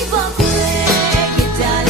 People play, you darling.